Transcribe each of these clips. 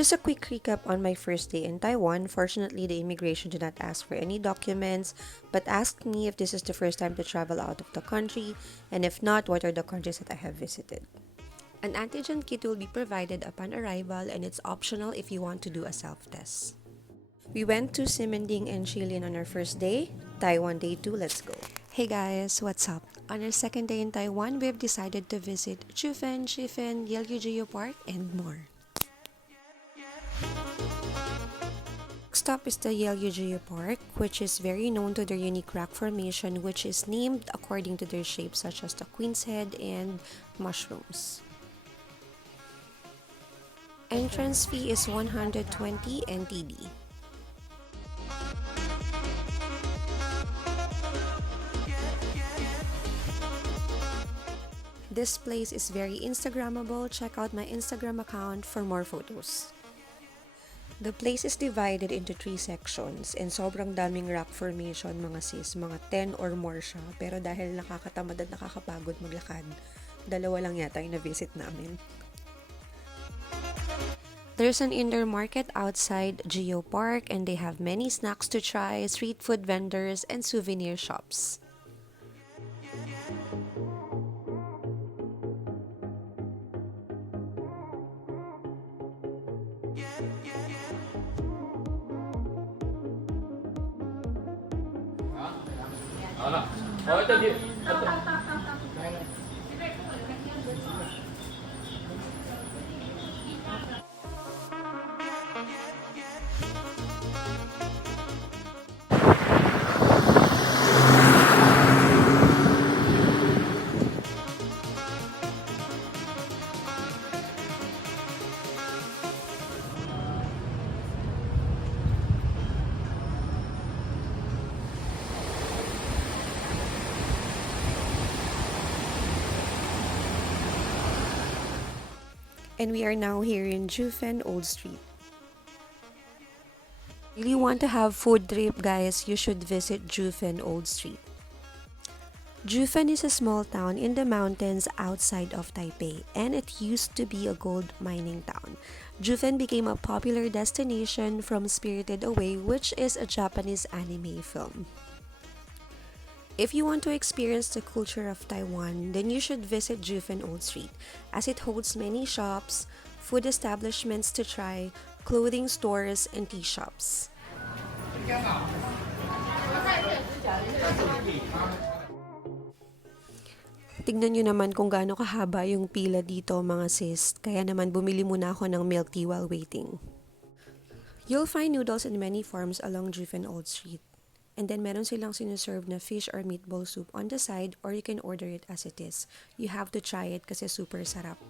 Just a quick recap on my first day in Taiwan. Fortunately, the immigration did not ask for any documents, but asked me if this is the first time to travel out of the country, and if not, what are the countries that I have visited. An antigen kit will be provided upon arrival, and it's optional if you want to do a self-test. We went to Simending and Shilin on our first day. Taiwan day 2, let's go. Hey guys, what's up? On our second day in Taiwan, we've decided to visit Jiufen, Shifen, Yehliu Geopark, and more. Next stop is the Yehliu Geopark, which is very known to their unique rock formation, which is named according to their shapes such as the queen's head and mushrooms. Entrance fee is 120 NTD. This place is very Instagrammable. Check out my Instagram account for more photos. The place is divided into 3 sections and sobrang daming rock formation mga sis, mga 10 or more siya. Pero dahil nakakatamad at nakakapagod maglakad, 2 lang yata yung na-visit namin. There's an indoor market outside Geopark and they have many snacks to try, street food vendors, and souvenir shops. And we are now here in Jiufen Old Street. If you want to have food trip, guys, you should visit Jiufen Old Street. Jiufen is a small town in the mountains outside of Taipei, and it used to be a gold mining town. Jiufen became a popular destination from Spirited Away, which is a Japanese anime film. If you want to experience the culture of Taiwan, then you should visit Jiufen Old Street, as it holds many shops, food establishments to try, clothing stores, and tea shops. Tignan nyo naman kung gaano kahaba yung pila dito mga sis, kaya naman bumili muna ako ng milk tea while waiting. You'll find noodles in many forms along Jiufen Old Street. And then meron silang sinuserve na fish or meatball soup on the side, or you can order it as it is. You have to try it kasi super sarap.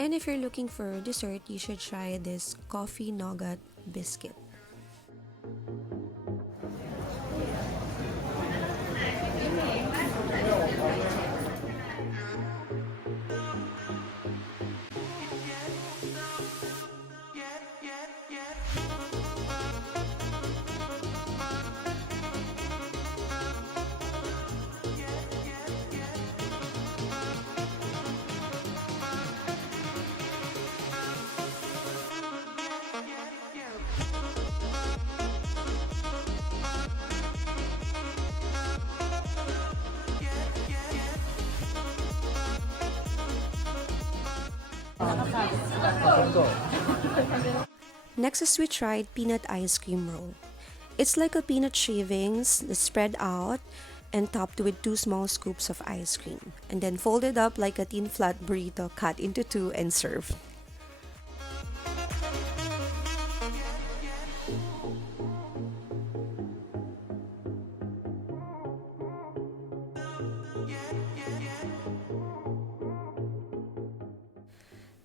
And if you're looking for dessert, you should try this coffee nougat biscuit. Next is we tried peanut ice cream roll. It's like a peanut shavings spread out and topped with 2 small scoops of ice cream, and then folded up like a thin flat burrito cut into 2 and served.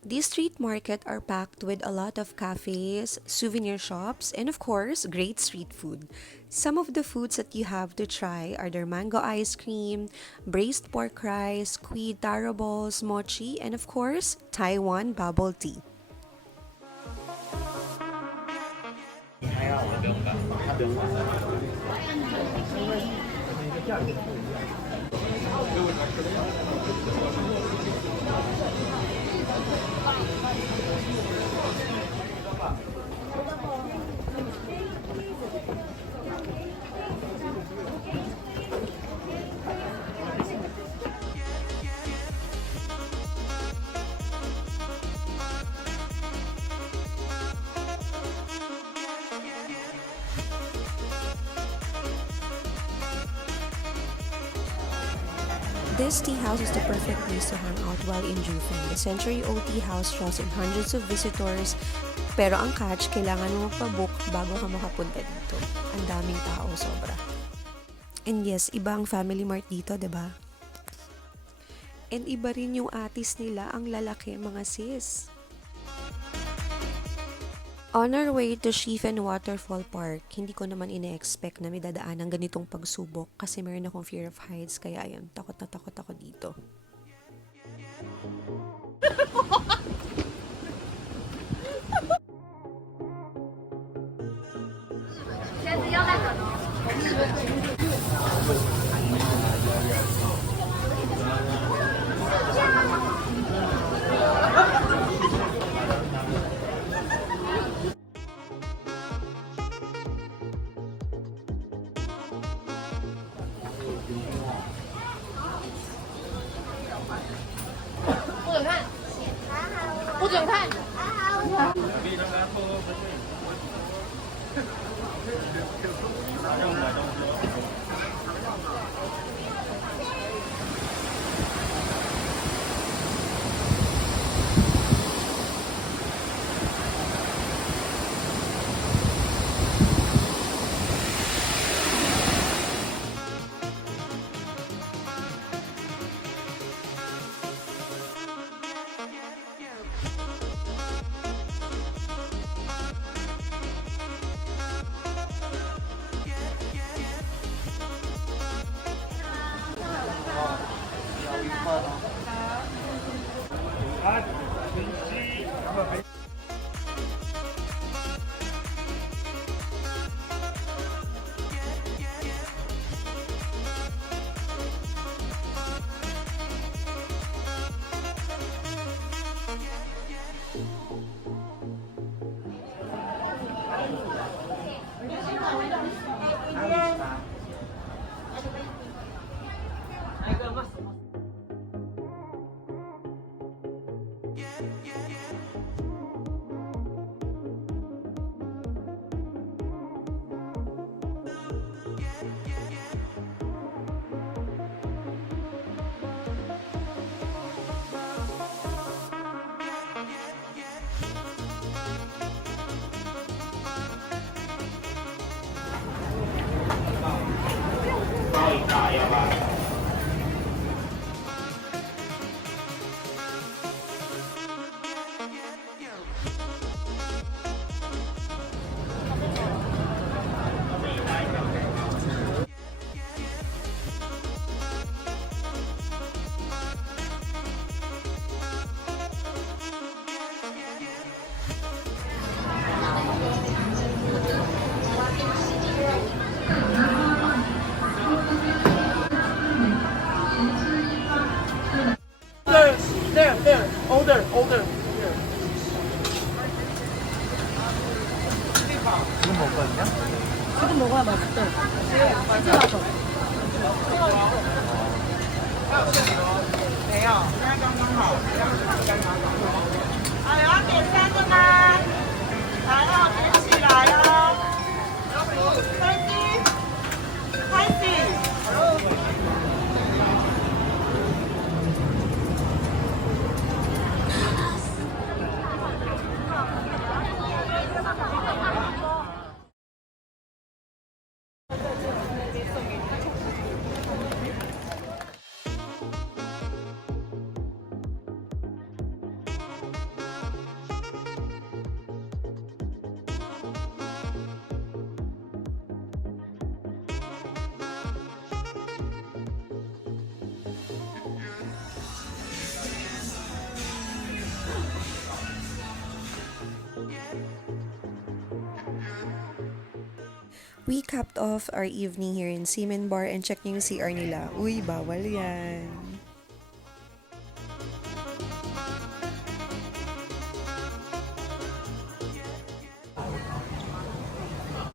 These street market are packed with a lot of cafes, souvenir shops, and of course, great street food. Some of the foods that you have to try are their mango ice cream, braised pork rice, squid taro balls, mochi, and of course, Taiwan bubble tea. This tea house is the perfect place to hang out while in Jiufen. The century-old tea house draws in hundreds of visitors, pero ang catch, kailangan mo magpabook bago ka makapunta dito. Ang daming tao, sobra. And yes, iba ang family mart dito, diba? And iba rin yung atis nila, ang lalaki mga sis. On our way to Shifen Waterfall Park, hindi ko naman ine-expect na may dadaan ng ganitong pagsubok kasi meron akong fear of heights, kaya ayun, takot na takot ako dito. Older. 이거 먹거든요? 지금 먹어야 맛있대. 찌질하죠? We capped off our evening here in Seaman Bar and check yung CR nila. Uy, bawal yan.